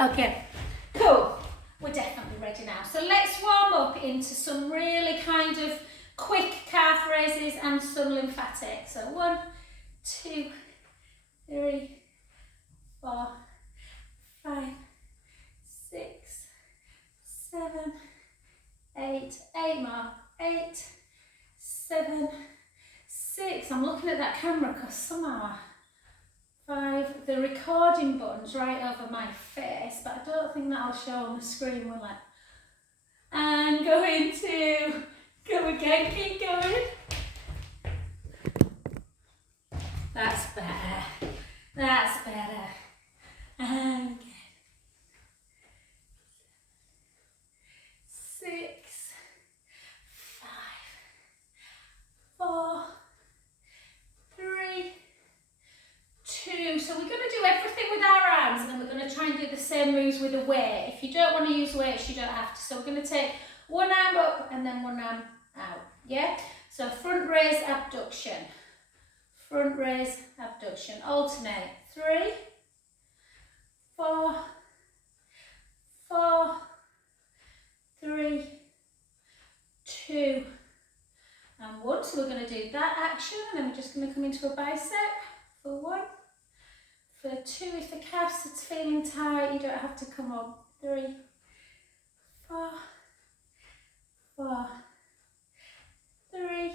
Okay, cool. We're definitely ready now. So let's warm up into some really kind of quick calf raises and some lymphatic. So 1, 2, 3, 4, 5, 6, 7, 8, 8 more, 8, 7, 6. I'm looking at that camera because somehow 5. The recording button's right over my face, but I don't think that'll show on the screen, will it? And going to go again, keep going. That's better. That's better. And again. 6, 5, 4, 3, 2. So we're going to do everything with our arms, and then we're going to try and do the same moves with a weight. If you don't want to use weights, you don't have to. So we're going to take one arm up and then one arm out. Yeah? So front raise, abduction. Front raise, abduction. Alternate. 3, 4, 4, 3, 2, and 1. So we're going to do that action, and then we're just going to come into a bicep for 1. For 2, if the calves are feeling tight, you don't have to come up. 3, 4, 4, 3,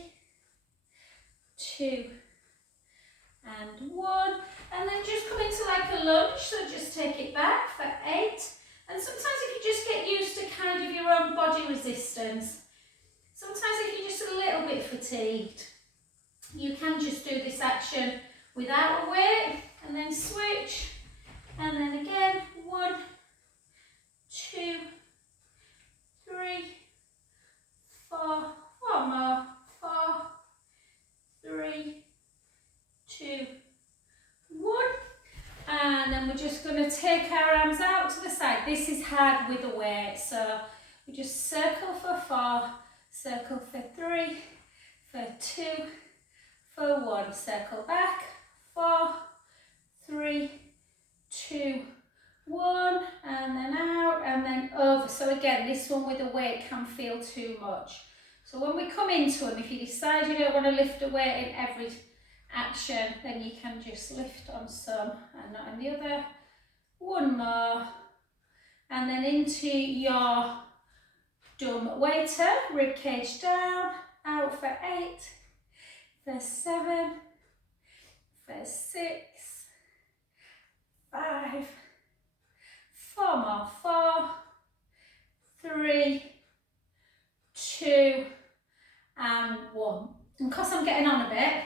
2, and 1. And then just come into like a lunge, so just take it back for 8. And sometimes if you just get used to kind of your own body resistance, sometimes if you're just a little bit fatigued, you can just do this action without a weight, and then switch, and then again, 1, 2, 3, 4, 4 more, 4, 3, 2, 1. And then we're just going to take our arms out to the side. This is hard with a weight, so we just circle for 4, circle for 3, for 2, for 1, circle back, 4, 3, 2, 1, and then out, and then over. So again, this one with a weight can feel too much. So when we come into them, if you decide you don't want to lift a weight in every action, then you can just lift on some and not on the other. 1 more, and then into your dumb waiter, rib cage down, out for 8, for 7, for 6, 5, 4 more, 4, 3, 2, and 1. And because I'm getting on a bit,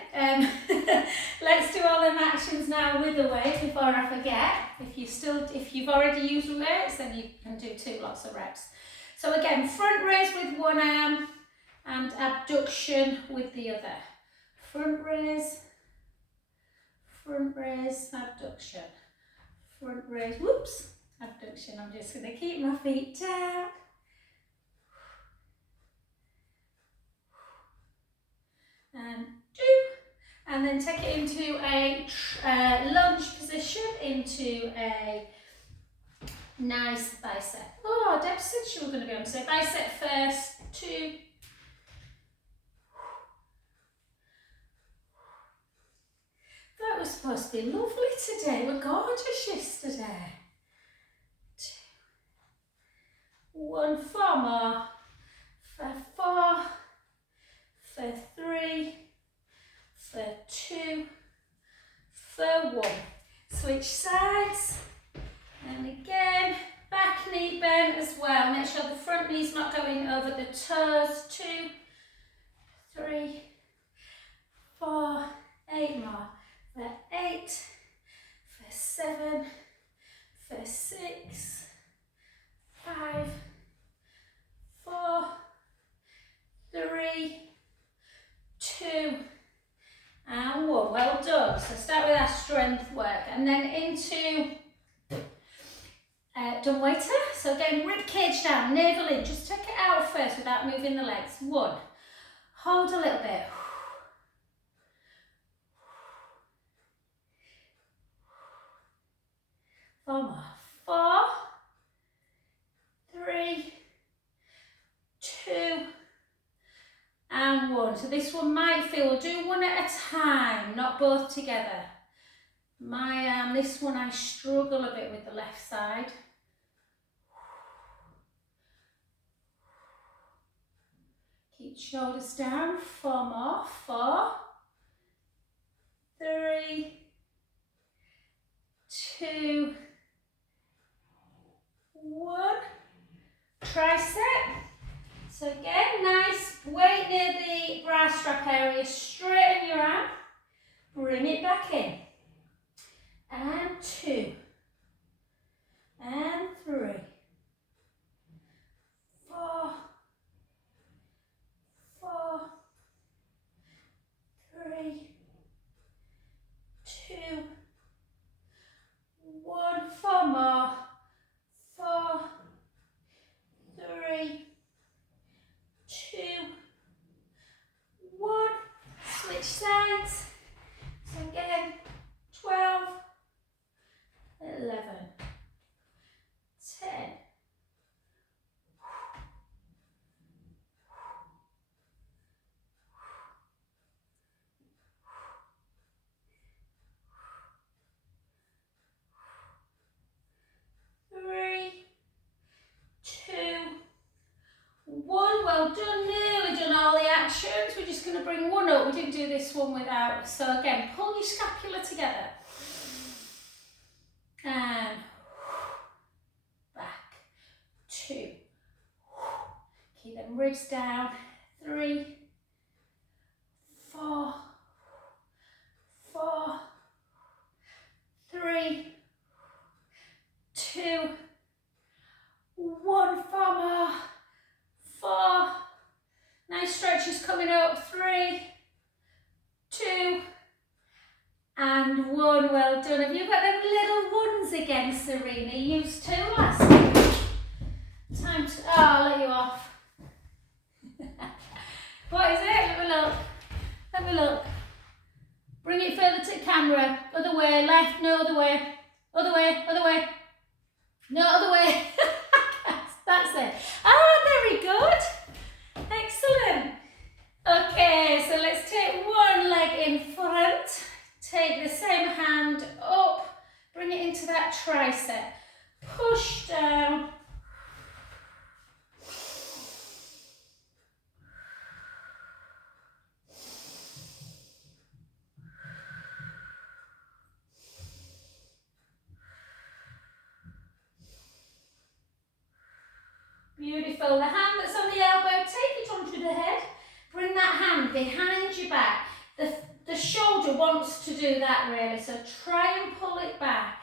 let's do all them actions now with the weight before I forget. If you've already used weights, then you can do 2 lots of reps. So again, front raise with one arm and abduction with the other. Front raise, abduction. Front raise, whoops, abduction. I'm just going to keep my feet down. And 2, and then take it into a lunge position, into a nice bicep. Oh, Deb said she was going to be on, so bicep first, 2, that was supposed to be lovely today, we're gorgeous yesterday. 2, 1, 4 more, for 4, for 3, for 2, for 1. Switch sides, and again, back knee bent as well. Make sure the front knee's not going over the toes. 2, 3, 4, 8 more, for 8, for 7, for 6, 5, 4, 3, 2, and 1. Well done. So start with our strength work, and then into dumb waiter. So again, rib cage down, navel in. Just take it out first without moving the legs. 1. Hold a little bit. 4 more. 4, This one might feel, we'll do one at a time, not both together. My this one I struggle a bit with the left side. Keep shoulders down, 4 more, 4, 3, 2, 1. Tricep. So again, nice weight near the bra strap area, straighten your arm, bring it back in. And 2, and 3, 4, 4, 3, 2, 1, 4 more, 4, 3, 2, 1, switch sides. So again, 12, 11, 10, 3, 2, 1. Well done, nearly done all the actions. We're just going to bring one up. We didn't do this one without. So again, pull your scapula together. And back. 2. Keep them ribs down. 3, 4, 4, 3, 2, 1. 4 more. 4. Nice stretches coming up. 3, 2, and 1. Well done. Have you got them little ones again, Serena? You used to last week. Time to, oh, I'll let you off. What is it? Let me look. Let me look. Bring it further to the camera. Other way, left, no other way. Other way, other way. No other way. That's it. Ah, very good. Excellent. Okay, so let's take one leg in front. Take the same hand up. Bring it into that tricep. Push down. Beautiful. The hand that's on the elbow, take it onto the head. Bring that hand behind your back. The shoulder wants to do that really, so try and pull it back.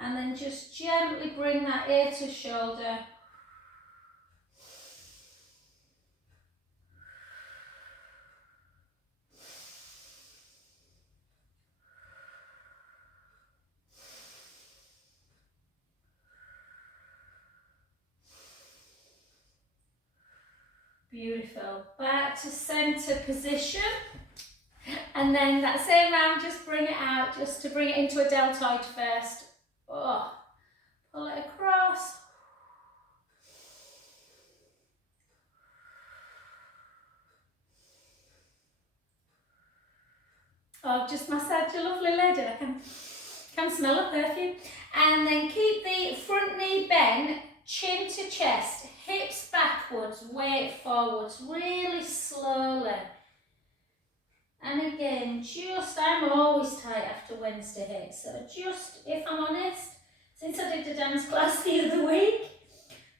And then just gently bring that ear to shoulder. Beautiful. Back to center position. And then that same arm, just bring it out, just to bring it into a deltoid first. Oh, pull it across. Oh, just massage your lovely lady. I can smell the perfume. And then keep the front knee bent, chin to chest, hips backwards, weight forwards, really slowly. And again, I'm always tight after Wednesday hit, so just, if I'm honest, since I did the dance class the other week,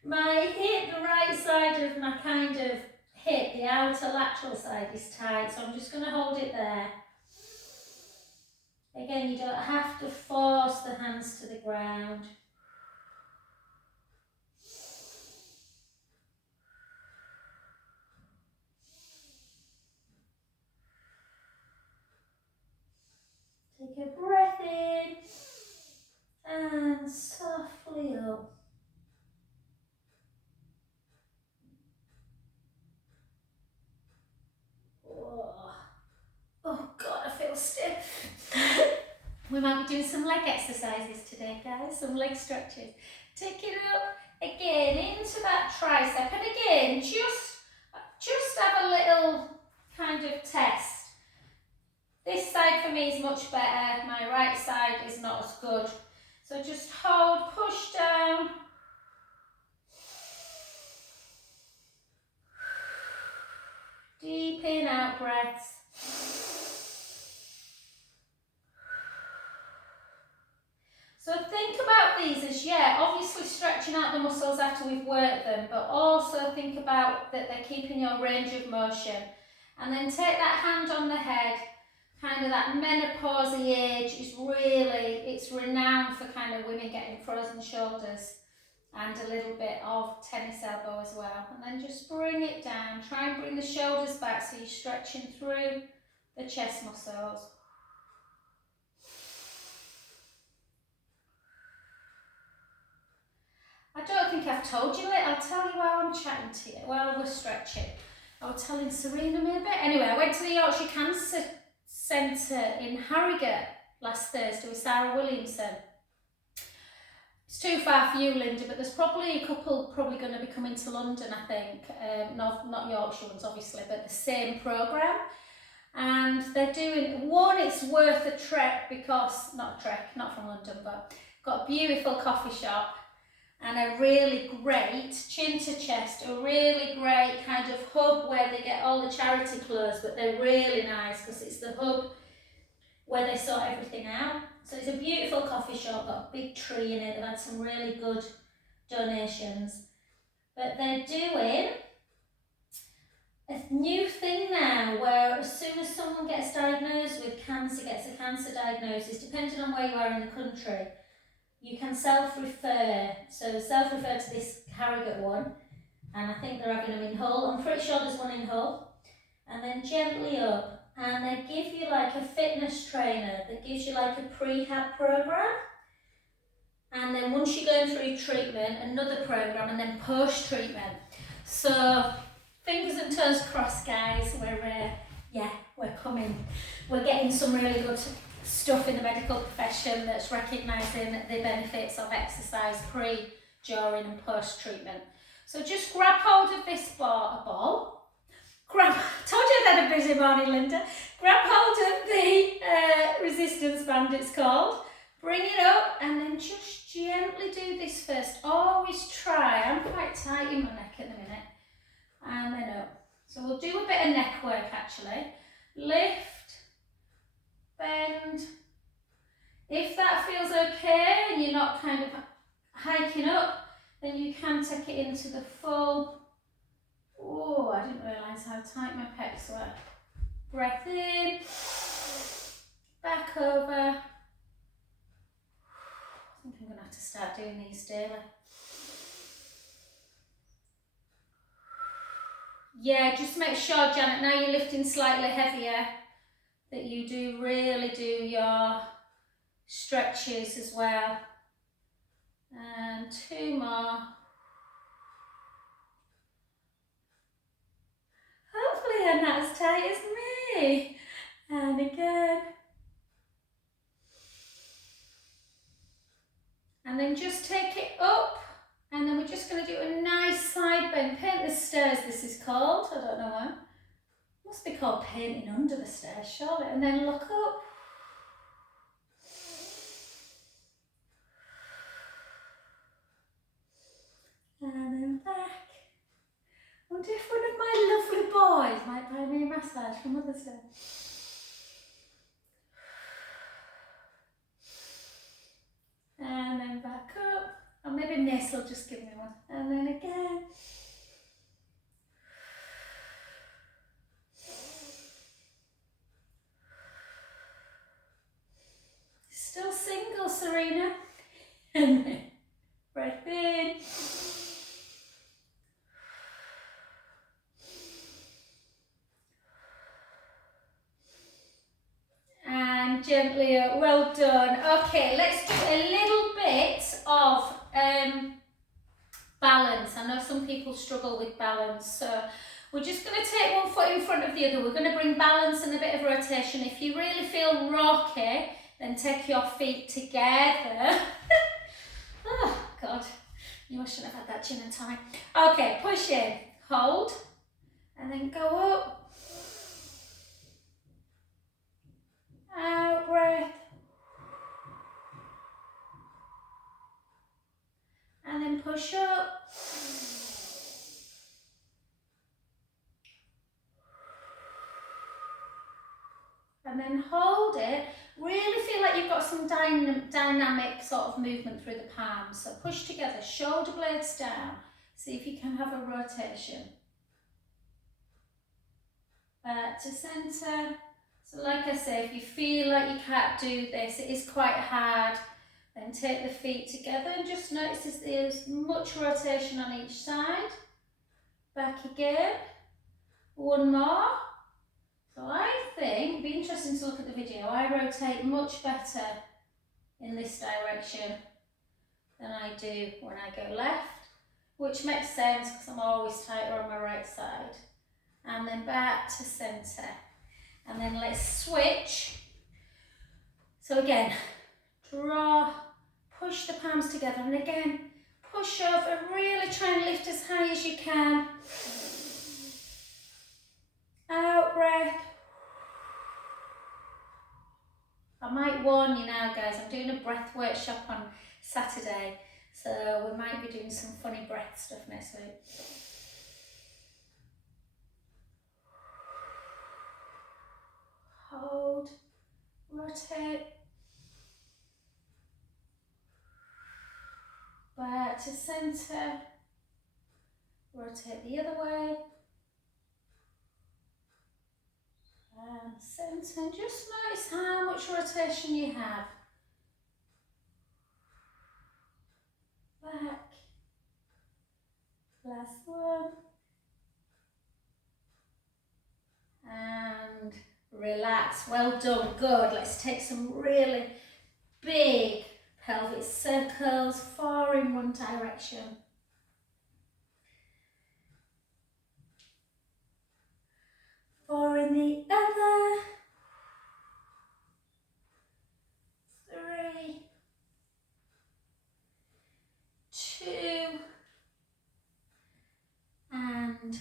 my hip, the right side of my kind of hip, the outer lateral side is tight, so I'm just going to hold it there. Again, you don't have to force the hands to the ground. Take a breath in and softly up. Oh God, I feel stiff. We might be doing some leg exercises today, guys, some leg stretches. Take it up again into that tricep, and again, just have a little kind of test. This side for me is much better, my right side is not as good. So just hold, push down. Deep in, out breaths. So think about these as, obviously stretching out the muscles after we've worked them, but also think about that they're keeping your range of motion. And then take that hand on the head, kind of that menopausal age is really, it's renowned for kind of women getting frozen shoulders and a little bit of tennis elbow as well. And then just bring it down, try and bring the shoulders back so you're stretching through the chest muscles. I don't think I've told you it, I'll tell you while I'm chatting to you, while we're stretching. I was telling Serena me a bit. Anyway, I went to the Yorkshire Cancer Centre in Harrogate last Thursday with Sarah Williamson. It's too far for you, Linda, but there's probably a couple going to be coming to London, I think. Not Yorkshire ones, obviously, but the same programme. And they're doing, one, it's worth a trek because, not a trek, not from London, but got a beautiful coffee shop and a really great chin to chest, a really great kind of hub where they get all the charity clothes, but they're really nice because it's the hub where they sort everything out. So it's a beautiful coffee shop, got a big tree in it, they've had some really good donations. But they're doing a new thing now where as soon as someone gets diagnosed with cancer, gets a cancer diagnosis, depending on where you are in the country, you can self-refer. So self-refer to this Harrogate one, and I think they're having them in Hull. I'm pretty sure there's one in Hull. And then gently up. And they give you like a fitness trainer that gives you like a prehab program. And then once you're going through treatment, another program, and then post-treatment. So fingers and toes crossed, guys. We're coming. We're getting some really good stuff in the medical profession that's recognising the benefits of exercise pre, during and post-treatment. So just grab hold of this ball. Told you I had a busy morning, Linda. Grab hold of the resistance band, it's called. Bring it up and then just gently do this first. Always try. I'm quite tight in my neck at the minute. And then up. So we'll do a bit of neck work actually. Lift, bend. If that feels okay and you're not kind of hiking up, then you can take it into the full. Oh, I didn't realise how tight my pecs were. Breath in, back over. I think I'm going to have to start doing these daily. Yeah, just make sure, Janet, now you're lifting slightly heavier, that you do really do your stretches as well. And 2 more. Hopefully I'm not as tight as me. And again. And then just take it up. And then we're just going to do a nice side bend. Paint the stairs, this is called. I don't know why. Must be called painting under the stairs, surely. And then look up. And then back. I wonder if one of my lovely boys might buy me a massage for Mother's Day. And then back up. Or maybe Ness will just give me one. And then again. Still single, Serena. And then breath in. And gently up. Well done. Okay, let's do a little bit of balance. I know some people struggle with balance, so we're just going to take one foot in front of the other. We're going to bring balance and a bit of rotation. If you really feel rocky, then take your feet together. Oh, God. I shouldn't have had that gin and tonic. Okay, push in, hold, and then go up. Out breath. And then push up. And then hold it. Really feel like you've got some dynamic sort of movement through the palms. So push together, shoulder blades down. See if you can have a rotation. Back to centre. So like I say, if you feel like you can't do this, it is quite hard, then take the feet together and just notice if there's much rotation on each side. Back again. One more. So I think, it'd be interesting to look at the video, I rotate much better in this direction than I do when I go left, which makes sense because I'm always tighter on my right side. And then back to centre. And then let's switch. So again, draw, push the palms together, and again, push over, really try and lift as high as you can. Out breath. I might warn you now, guys, I'm doing a breath workshop on Saturday, so we might be doing some funny breath stuff next week. Hold, rotate, back to centre, rotate the other way, and centre, and just notice how much rotation you have. Back, last one, and relax. Well done, good. Let's take some really big pelvic circles, 4 in one direction. 4 in the other. 3, 2, and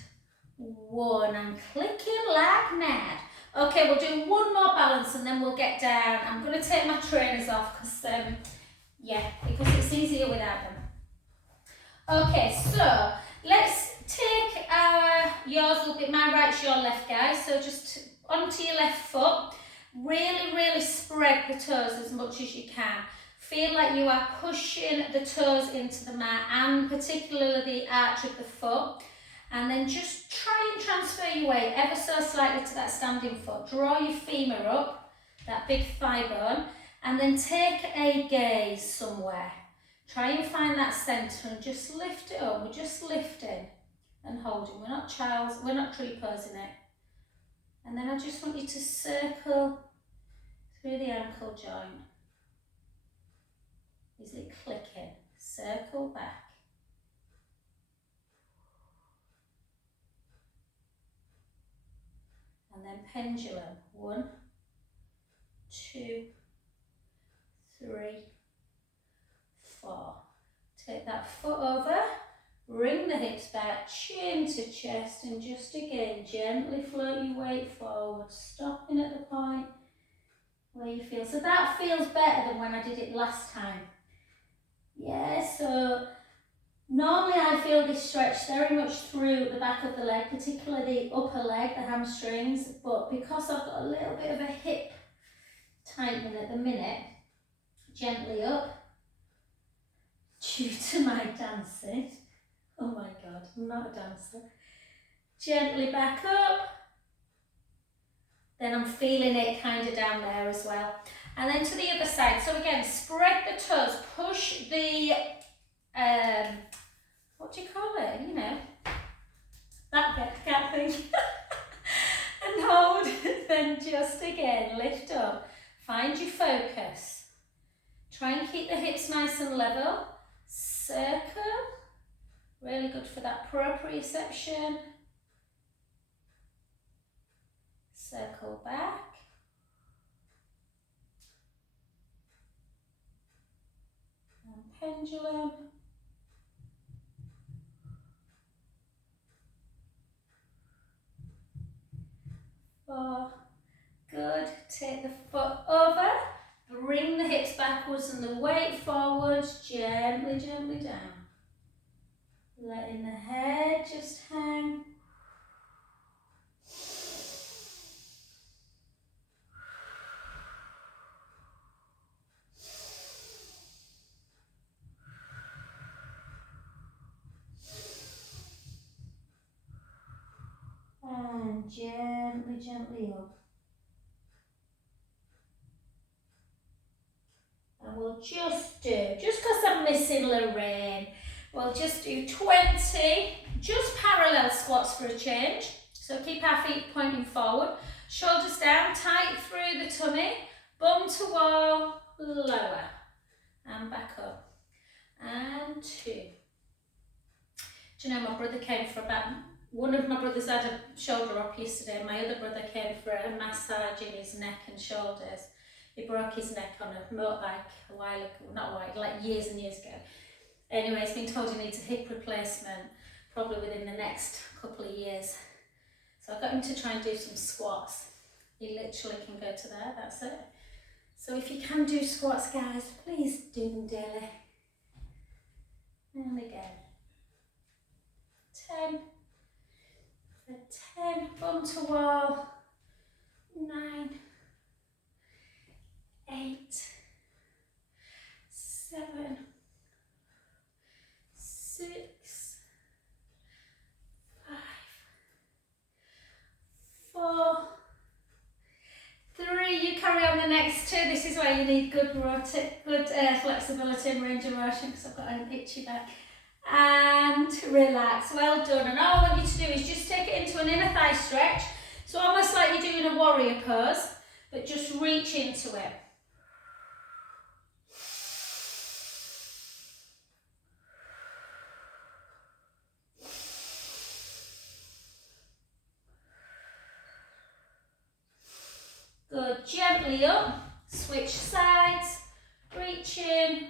1. I'm clicking like mad. Okay, we'll do one more balance and then we'll get down. I'm going to take my trainers off because, because it's easier without them. Okay, so let's take yours will be my right's your left, guys. So just onto your left foot. Really, really spread the toes as much as you can. Feel like you are pushing the toes into the mat and particularly the arch of the foot. And then just try and transfer your weight ever so slightly to that standing foot. Draw your femur up, that big thigh bone, and then take a gaze somewhere. Try and find that centre and just lift it up. We're just lifting and holding. We're not tree posing it. And then I just want you to circle through the ankle joint. Is it clicking? Circle back. And then pendulum. 1, 2, 3, 4. Take that foot over, bring the hips back, chin to chest, and just again gently float your weight forward, stopping at the point where you feel. So that feels better than when I did it last time. Yeah, so normally I feel this stretch very much through the back of the leg, particularly the upper leg, the hamstrings, but because I've got a little bit of a hip tightening at the minute, gently up, due to my dancing. Oh my God, I'm not a dancer. Gently back up. Then I'm feeling it kind of down there as well. And then to the other side. So again, spread the toes, push the, what do you call it? You know, that bit, I can't think. And hold, then just again, lift up. Find your focus. Try and keep the hips nice and level. Circle. Really good for that proprioception. Circle back. And pendulum. 4. Good. Take the foot backwards and the weight forwards, gently, gently down. Letting the head just hang. And gently, gently up. And we'll just because I'm missing Lorraine, we'll just do 20, just parallel squats for a change. So keep our feet pointing forward, shoulders down, tight through the tummy, bum to wall, lower, and back up. And 2. Do you know, my brother came for one of my brothers had a shoulder up yesterday, my other brother came for a massage in his neck and shoulders. He broke his neck on a motorbike a while ago, not a while, like years and years ago. Anyway, he's been told he needs a hip replacement, probably within the next couple of years. So I got him to try and do some squats. He literally can go to there, that's it. So if you can do squats, guys, please do them daily. And again. 10. For 10, bum to wall. 9. 8. 7. 6. 5. 4. 3. You carry on the next 2. This is why you need good flexibility and range of motion, because I've got an itchy back. And relax. Well done. And all I want you to do is just take it into an inner thigh stretch. So almost like you're doing a warrior pose, but just reach into it. Good. Gently up. Switch sides. Reach in.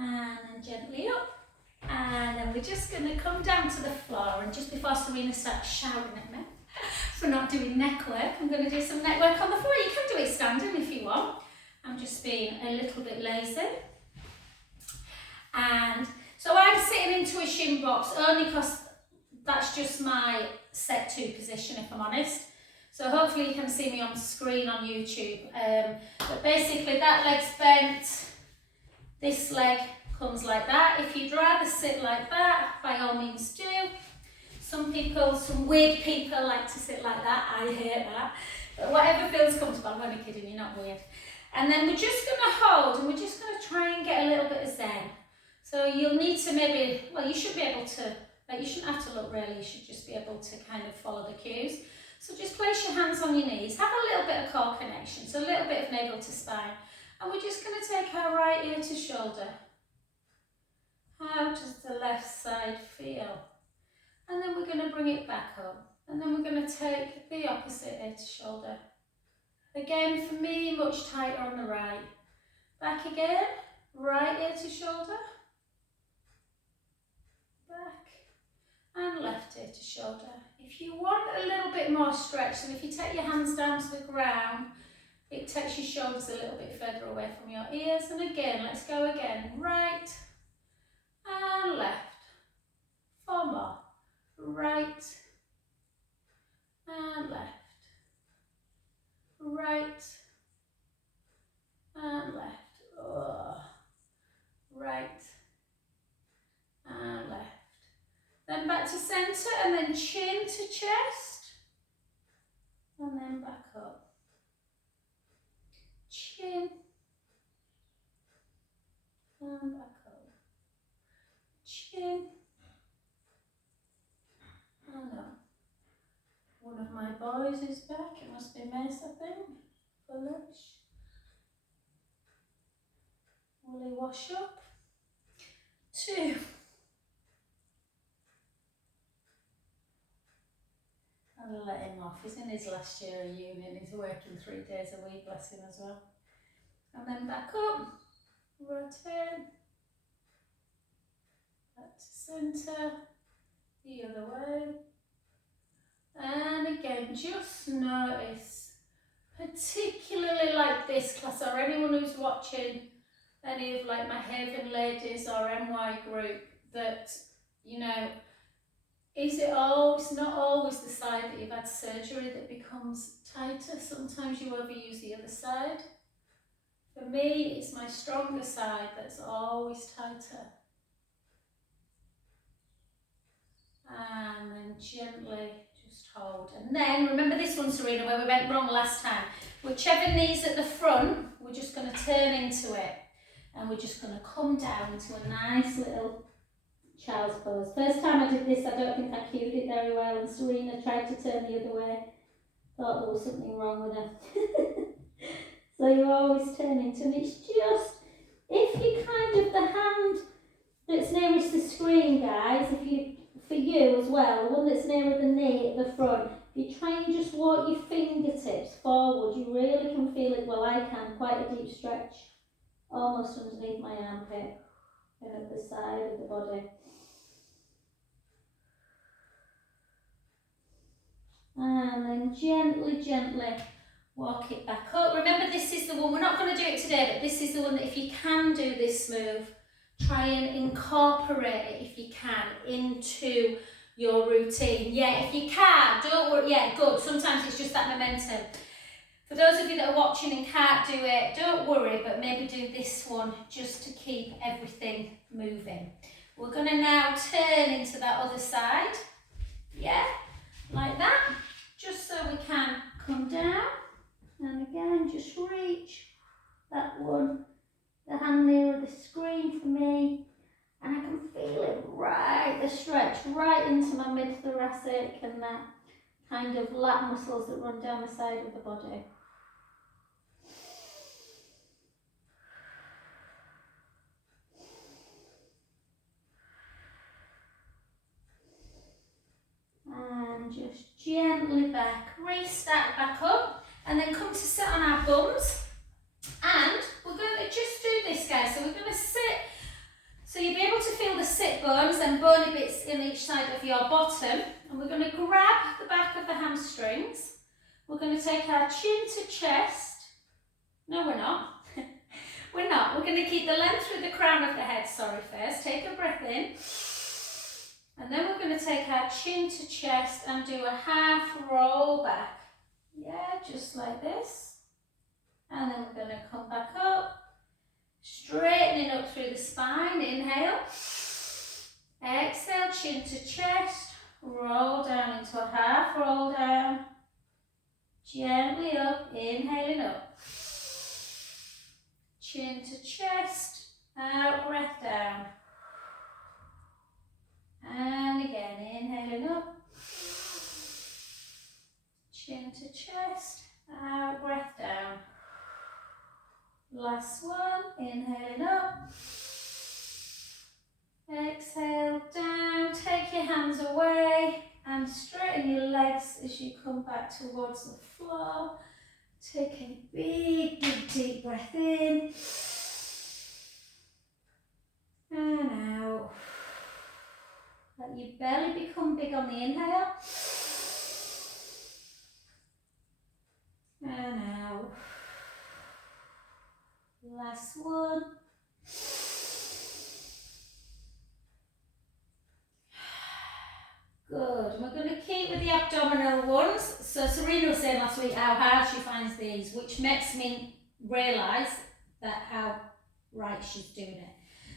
And then gently up. And then we're just going to come down to the floor. And just before Serena starts shouting at me for not doing neck work, I'm going to do some neck work on the floor. You can do it standing if you want. I'm just being a little bit lazy. And so I'm sitting into a shin box only because that's just my set 2 position, if I'm honest. So hopefully you can see me on screen on YouTube. But basically that leg's bent, this leg comes like that. If you'd rather sit like that, by all means do. Some weird people like to sit like that. I hate that. But whatever feels comfortable, I'm only kidding, you're not weird. And then we're just going to hold and we're just going to try and get a little bit of zen. So you'll need to maybe, well, you should be able to, like, you shouldn't have to look really, you should just be able to kind of follow the cues. So just place your hands on your knees, have a little bit of core connection, so a little bit of navel to spine. And we're just going to take our right ear to shoulder. How does the left side feel? And then we're going to bring it back up. And then we're going to take the opposite ear to shoulder. Again, for me, much tighter on the right. Back again, right ear to shoulder. Back. And left ear to shoulder. If you want a little bit more stretch, so if you take your hands down to the ground, it takes your shoulders a little bit further away from your ears. And again, let's go again. Right and left. 4 more. Right and left. Right and left. Oh. Right and left. Then back to centre and then chin to chest. And then back up. Chin. And back up. Chin. Oh no. One of my boys is back. It must be Mace, I think, for lunch. Will he wash up? 2. I'll let him off. He's in his last year of uni and he's working 3 days a week, bless him as well. And then back up. Rotate. Back to centre. the other way. And again, just notice, particularly like this class, or anyone who's watching any of like my Haven ladies or MY group, that, you know, is it always, not always the side that you've had surgery that becomes tighter? Sometimes you overuse the other side. For me, it's my stronger side that's always tighter. And then gently just hold. And then, remember this one, Serena, where we went wrong last time. Whichever knee's at the front, we're just going to turn into it. And we're just going to come down into a nice little child's pose. First time I did this, I don't think I cued it very well, and Serena tried to turn the other way. Thought there was something wrong with her. So you always turn into, and it's just, if you kind of, the hand that's nearest the screen, guys, if you, for you as well, the one that's nearer the knee at the front, if you try and just walk your fingertips forward, you really can feel it, well I can, quite a deep stretch, almost underneath my armpit and at the side of the body. And then gently, gently walk it back up. Remember, this is the one, we're not going to do it today, but this is the one that if you can do this move, try and incorporate it, if you can, into your routine. Yeah, if you can, don't worry, yeah, good. Sometimes it's just that momentum. For those of you that are watching and can't do it, don't worry, but maybe do this one just to keep everything moving. We're going to now turn into that other side. Yeah, like that. Just so we can come down. And again, just reach that one, the hand nearer the screen for me, and I can feel it right, the stretch right into my mid-thoracic and that kind of lat muscles that run down the side of the body. And just gently back, restack back up, and then come to sit on our bums. And we're going to just do this, guys. So we're going to sit, so you'll be able to feel the sit bones and bony bits in each side of your bottom. And we're going to grab the back of the hamstrings. We're going to take our chin to chest. No, we're not. We're not. We're going to keep the length through the crown of the head, sorry, first. Take a breath in. And then we're going to take our chin to chest and do a half roll back. Yeah, just like this. And then we're going to come back up, straightening up through the spine. Inhale. Exhale, chin to chest. Roll down into a half roll down. Gently up, inhaling up. Chin to chest, out, breath down. And again, inhaling up. Chin to chest, out, breath down. Last one, inhaling up. Exhale, down. Take your hands away and straighten your legs as you come back towards the floor. Take a big, big, deep breath in. And out. Let your belly become big on the inhale. And out. Last one. Good. And we're going to keep with the abdominal ones. So Serena was saying last week how hard she finds these, which makes me realise that how right she's doing it.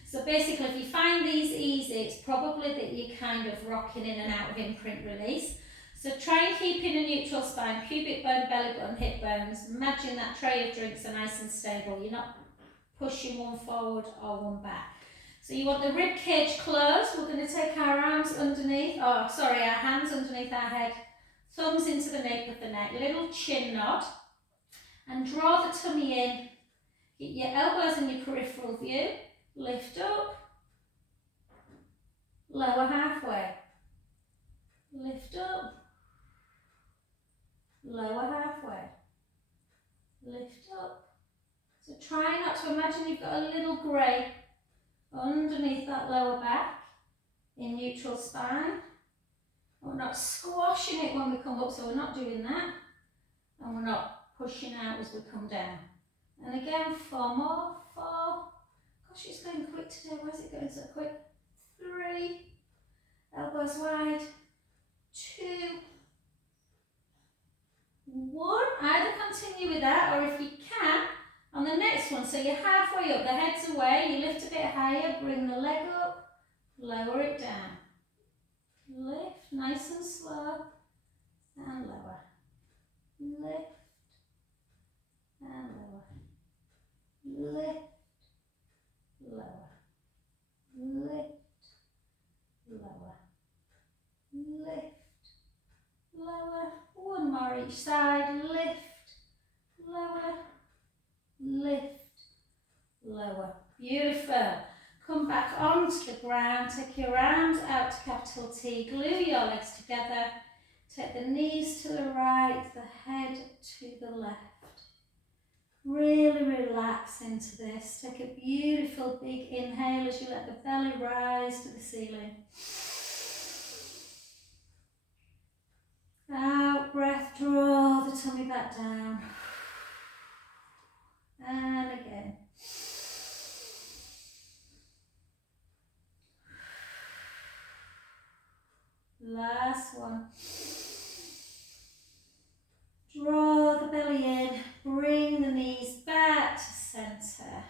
So basically, if you find these easy, it's probably that you're kind of rocking in and out of imprint release. So try and keep in a neutral spine, pubic bone, belly button, hip bones. Imagine that tray of drinks are nice and stable. You're not pushing one forward or one back. So you want the rib cage closed. We're going to take our arms underneath, our hands underneath our head, thumbs into the nape of the neck, little chin nod, and draw the tummy in. Get your elbows in your peripheral view, lift up, lower halfway, lift up, lower halfway, lift up. So try not to imagine you've got a little grey underneath that lower back in neutral spine. We're not squashing it when we come up, so we're not doing that. And we're not pushing out as we come down. And again, 4 more, 4. Gosh, it's going quick today. Why is it going so quick? 3. Elbows wide. 2. 1. Either continue with that, or if you can, on the next one, so you're halfway up, the head's away, you lift a bit higher, bring the leg up, lower it down. Lift, nice and slow, and lower. Lift, and lower. Lift, lower. Lift, lower. Lift, lower. 1 more each side. Lift, lower. Lift, lower. Beautiful. Come back onto the ground. Take your arms out to capital T. Glue your legs together. Take the knees to the right, the head to the left. Really relax into this. Take a beautiful big inhale as you let the belly rise to the ceiling. Out breath, draw the tummy back down. And again. Last one. Draw the belly in, bring the knees back to centre.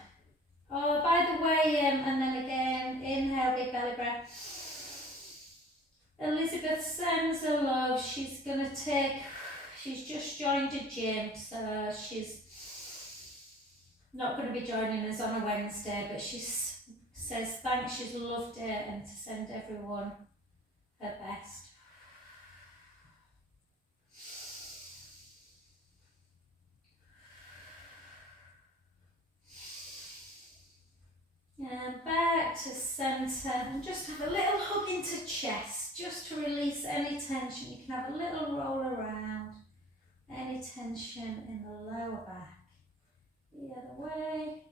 Oh, by the way, and then again, inhale, big belly breath. Elizabeth sends her love. She's just joined a gym, so she's not going to be joining us on a Wednesday, but she says thanks, she's loved it, and to send everyone her best. And back to centre, and just have a little hug into chest, just to release any tension. You can have a little roll around, any tension in the lower back. The other way.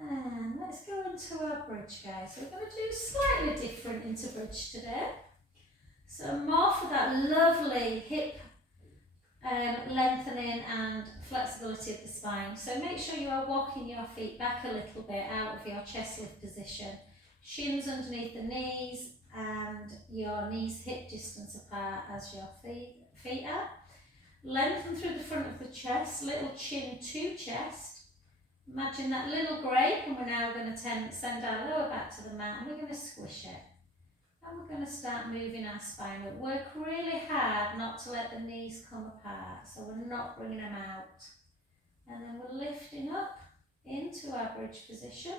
And let's go into our bridge, guys. So we're going to do slightly different into bridge today. So more for that lovely hip lengthening and flexibility of the spine. So make sure you are walking your feet back a little bit out of your chest lift position. Shins underneath the knees and your knees hip distance apart as your feet are. Lengthen through the front of the chest, little chin to chest. Imagine that little grape, and we're now going to send our lower back to the mat, and we're going to squish it. And we're going to start moving our spine up. Work really hard not to let the knees come apart, so we're not bringing them out. And then we're lifting up into our bridge position.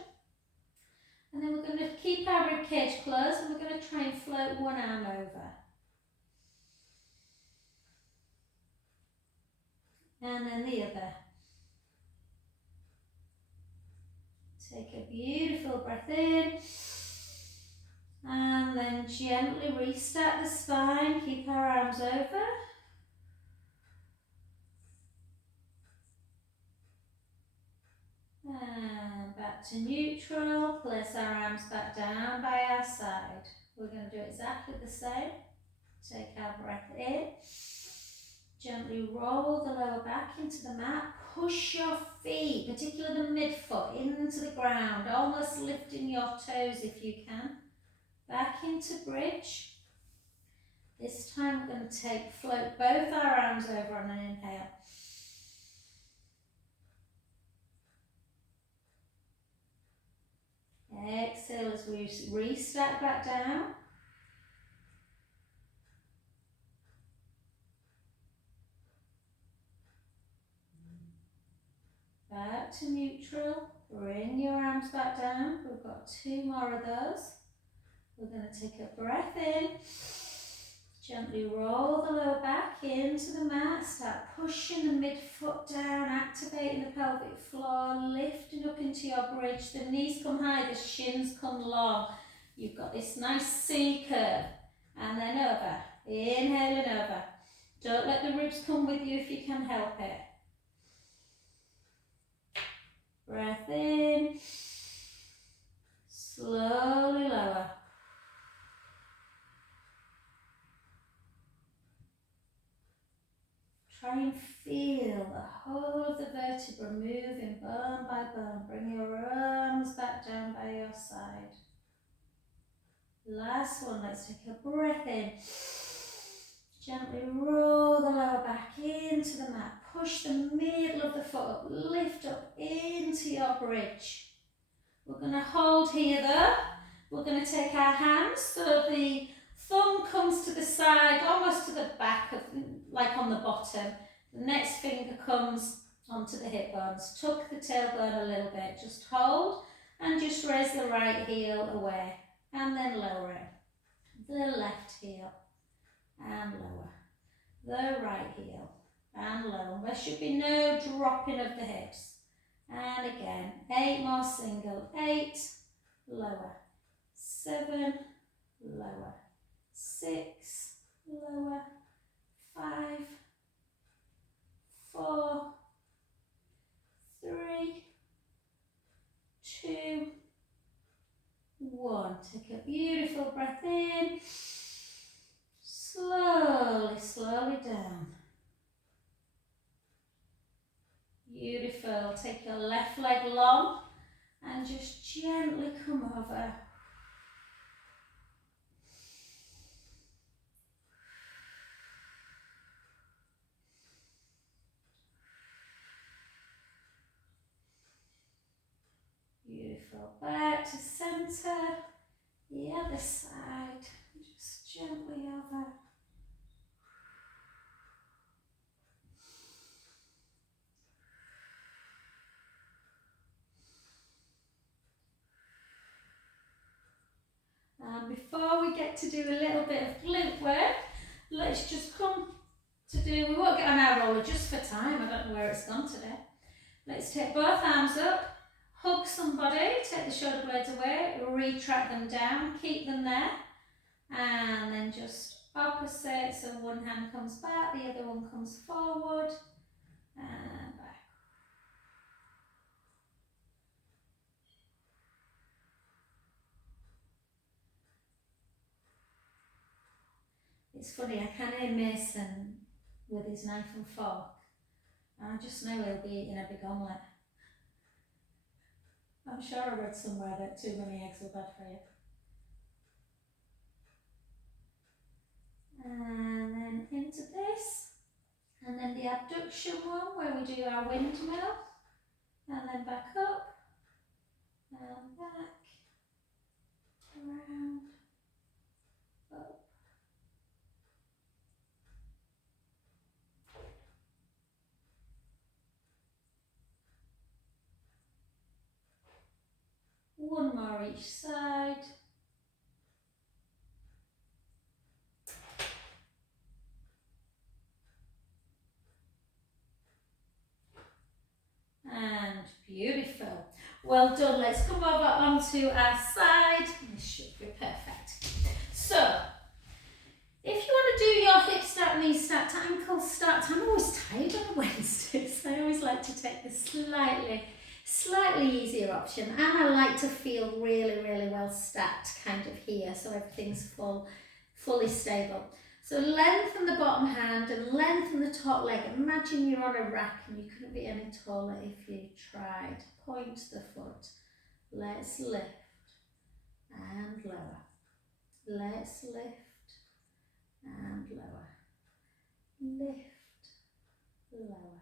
And then we're going to keep our rib cage closed, and we're going to try and float one arm over. And then the other. Take a beautiful breath in. And then gently restart the spine, keep our arms over. And back to neutral, place our arms back down by our side. We're going to do exactly the same. Take our breath in. Gently roll the lower back into the mat. Push your feet, particularly the midfoot, into the ground, almost lifting your toes if you can. Back into bridge. This time we're going to float both our arms over on an inhale. Exhale as we restart back down. Back to neutral. Bring your arms back down. We've got 2 more of those. We're going to take a breath in. Gently roll the lower back into the mat. Start pushing the midfoot down, activating the pelvic floor, lifting up into your bridge. The knees come high, the shins come long. You've got this nice C curve. And then over. Inhaling over. Don't let the ribs come with you if you can help it. Breath in. Slowly lower. Try and feel the whole of the vertebra moving bone by bone. Bring your arms back down by your side. Last one, let's take a breath in. Gently roll the lower back into the mat. Push the middle of the foot up. Lift up into your bridge. We're going to hold here though. We're going to take our hands so the thumb comes to the side, almost to the back, of, like on the bottom. The next finger comes onto the hip bones. Tuck the tailbone a little bit. Just hold and just raise the right heel away and then lower it. The left heel and lower. The right heel and lower. There should be no dropping of the hips. And again, 8 more single. 8, lower. 7, lower. 6, lower. 5, 4, 3, 2, 1. Take a beautiful breath in. Slowly, slowly down. Beautiful. Take your left leg long and just gently come over. Beautiful. Back to centre. The other side. Just gently over. And before we get to do a little bit of glute work, let's just come to do, we won't get on our roller just for time, I don't know where it's gone today. Let's take both arms up, hug somebody, take the shoulder blades away, retract them down, keep them there, and then just opposite, so one hand comes back, the other one comes forward, and back. It's funny, I can hear Mason with his knife and fork. I just know he'll be eating a big omelette. I'm sure I read somewhere that too many eggs are bad for you. And then into this. And then the abduction one where we do our windmill. And then back up. And back. Around. Up. One more each side. And beautiful. Well done. Let's come over onto our side. This should be perfect. So, if you want to do your hip start, knee start, ankle start, I'm always tired on Wednesdays. I always like to take the slightly easier option, and I like to feel really, really well stacked kind of here, so everything's fully stable. So lengthen the bottom hand and lengthen the top leg. Imagine you're on a rack and you couldn't be any taller if you tried. Point the foot. Let's lift and lower. Let's lift and lower. Lift, lower.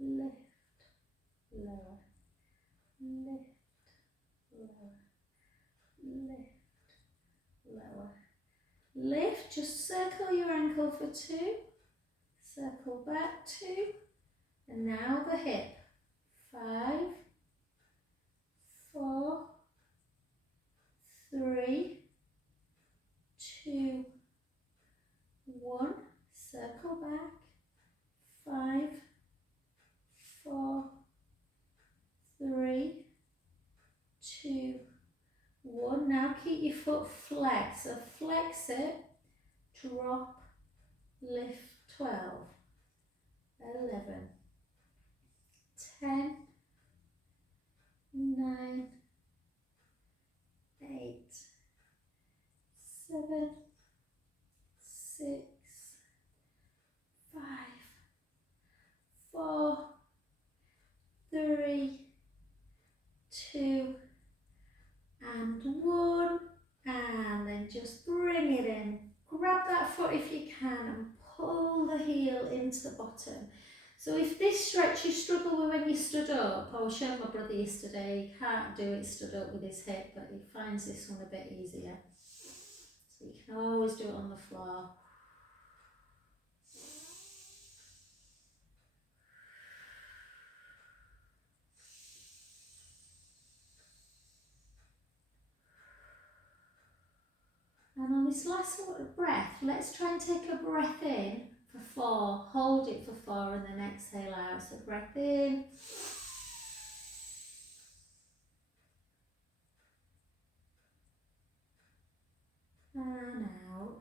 Lift, lower. Lift, lower. Lift, lower. Lift, just circle your ankle for 2, circle back 2, and now the hip. 5, 4, 3, 2, 1, circle back. 5, 4, 3, 2, 1. Now keep your foot flexed. So flex it, drop, lift. 12, 11, 10, 9, 8, 7, 6, 5, foot if you can and pull the heel into the bottom. So if this stretch you struggle with when you stood up, I was showing my brother yesterday, he can't do it stood up with his hip, but he finds this one a bit easier. So you can always do it on the floor. And on this last breath, let's try and take a breath in for 4, hold it for 4 and then exhale out. So breath in. And out.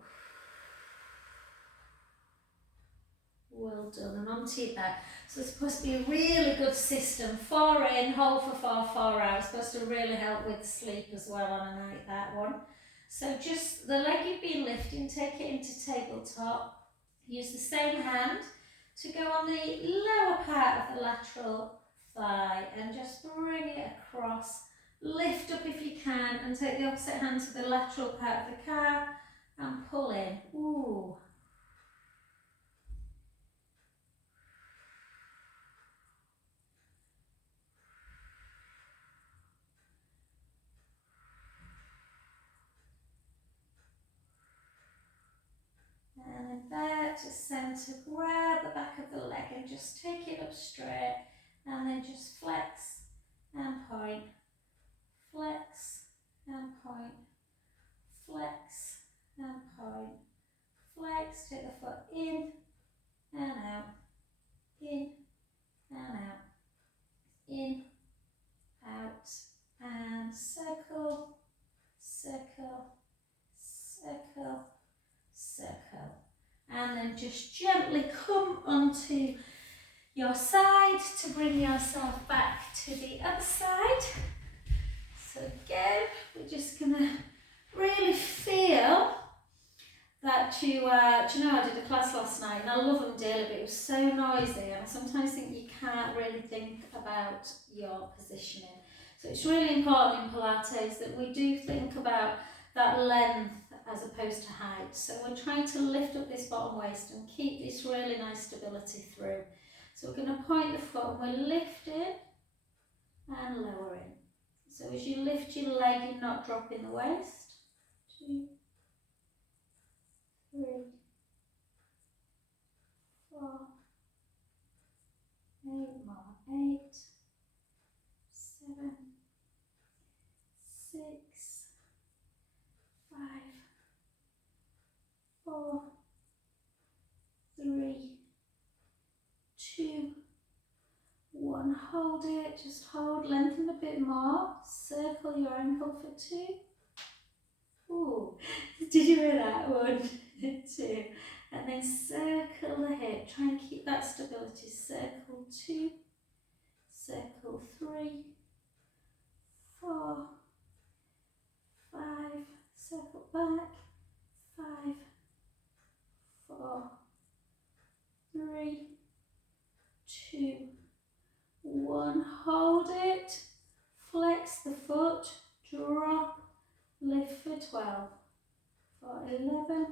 Well done, and onto your back. So it's supposed to be a really good system. 4 in, hold for 4, 4 out. It's supposed to really help with sleep as well on a night, that one. So just the leg you've been lifting, take it into tabletop. Use the same hand to go on the lower part of the lateral thigh and just bring it across. Lift up if you can and take the opposite hand to the lateral part of the calf and pull in. Ooh. And then back to centre, grab the back of the leg and just take it up straight and then just flex and point, flex and point, flex and point, flex, take the foot in and out, in and out, in, out, and circle, circle, circle, circle. And then just gently come onto your side to bring yourself back to the other side. So again, we're just gonna really feel that do you know, I did a class last night and I love them dearly, but it was so noisy and I sometimes think you can't really think about your positioning. So it's really important in Pilates that we do think about that length as opposed to height. So we're trying to lift up this bottom waist and keep this really nice stability through. So we're going to point the foot and we're lifting and lowering. So as you lift your leg, you're not dropping the waist. 2, 3, 4, 8 more, 8, 7, 6, 5, 4, 3, 2, 1. Hold it, just hold, lengthen a bit more, circle your ankle for 2. Ooh, did you hear that? 1, 2, and then circle the hip, try and keep that stability, circle 2, circle 3, 4, 5, circle back, 5, 4, 3, 2, 1, hold it, flex the foot, drop, lift for 12, for 11,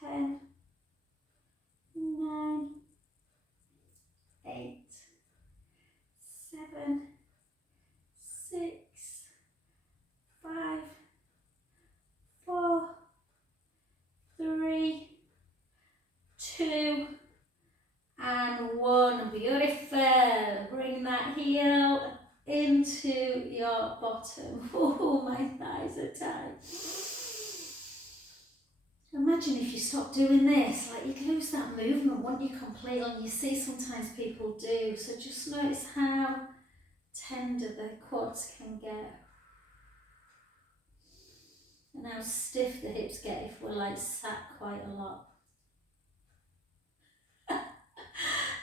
10, 9, 8, 7, 6, 5, 4, 3, 2, and 1. Beautiful. Bring that heel into your bottom. Oh, my thighs are tight. Imagine if you stop doing this, like you'd lose that movement, wouldn't you, completely? And you see sometimes people do. So just notice how tender the quads can get. And how stiff the hips get if we're like sat quite a lot.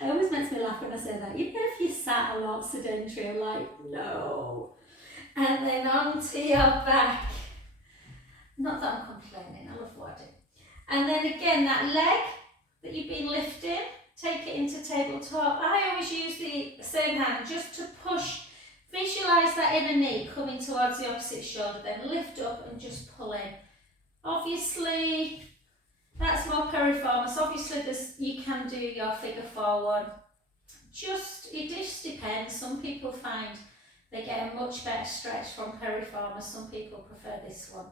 It always makes me laugh when I say that. You know, if you sat a lot sedentary, I'm like, no. And then onto your back. Not that I'm complaining, I love what I do. And then again, that leg that you've been lifting, take it into tabletop. I always use the same hand just to push. Visualise that inner knee coming towards the opposite shoulder, then lift up and just pull in. Obviously, That's more piriformis. Obviously, you can do your figure 4 one. It just depends. Some people find they get a much better stretch from piriformis. Some people prefer this one.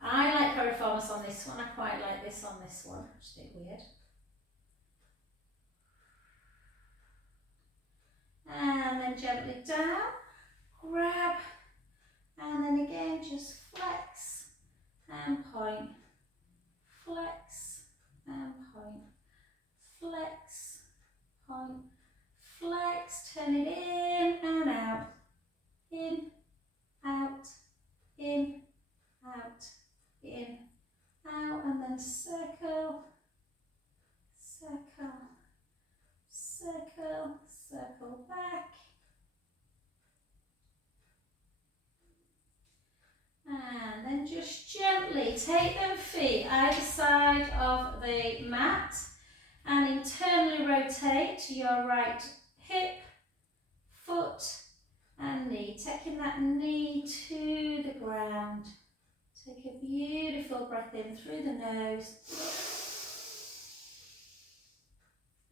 I like piriformis on this one. I quite like this on this one. Just a bit weird. And then gently down, grab, and then again just flex and point, flex and point, flex, point, flex, turn it in and out, in, out, in, out, in, out, and then circle, circle, circle, circle back. And then just gently take them feet either side of the mat and internally rotate to your right hip, foot and knee. Taking that knee to the ground. Take a beautiful breath in through the nose,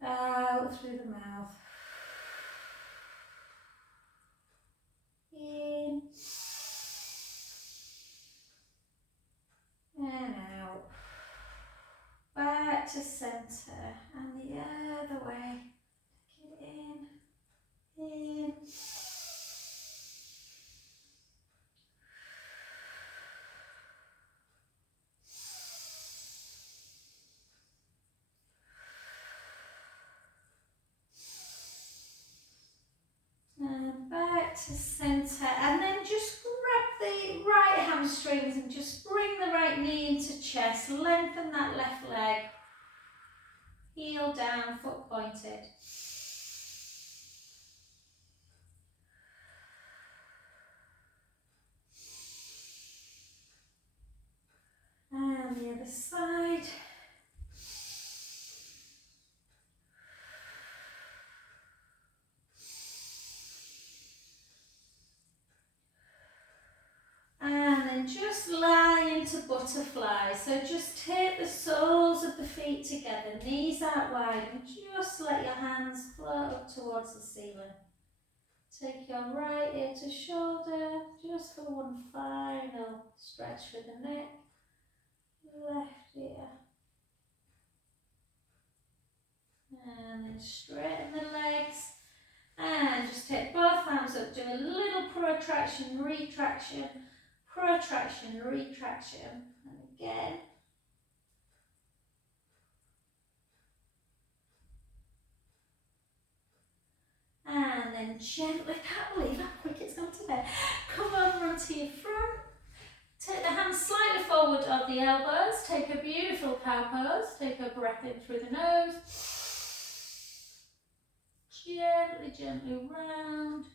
out through the mouth. In and out. Back to centre and the other way. Take it in. And back to centre, and then just grab the right hamstrings and just bring the right knee into chest, lengthen that left leg, heel down, foot pointed. And the other side. And then just lie into butterfly. So just take the soles of the feet together, knees out wide, and just let your hands float up towards the ceiling. Take your right ear to shoulder, just for one final stretch for the neck. Left ear. And then straighten the legs. And just take both hands up, do a little protraction, retraction, protraction, retraction, and again. And then gently, can't believe how quick it's gone today. Come over onto your front. Take the hands slightly forward of the elbows. Take a beautiful cow pose. Take a breath in through the nose. Gently, gently round.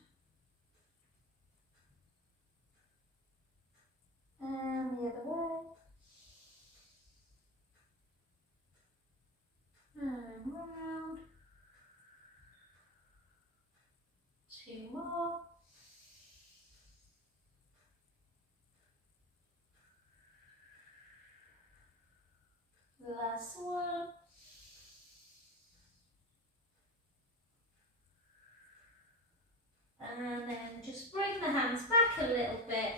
And the other way. And round. 2 more. Last one. And then just bring the hands back a little bit.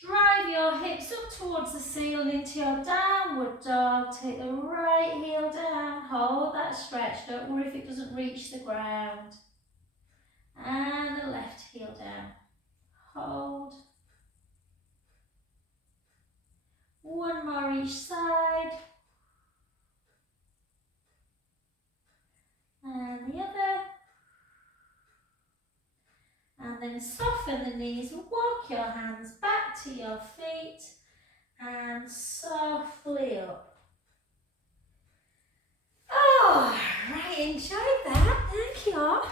Drive your hips up towards the ceiling into your downward dog. Take the right heel down. Hold that stretch. Don't worry if it doesn't reach the ground. And the left heel down. Hold. One more each side. And the other. And then soften the knees, walk your hands back to your feet and softly up. Oh, right, enjoyed that, thank you all.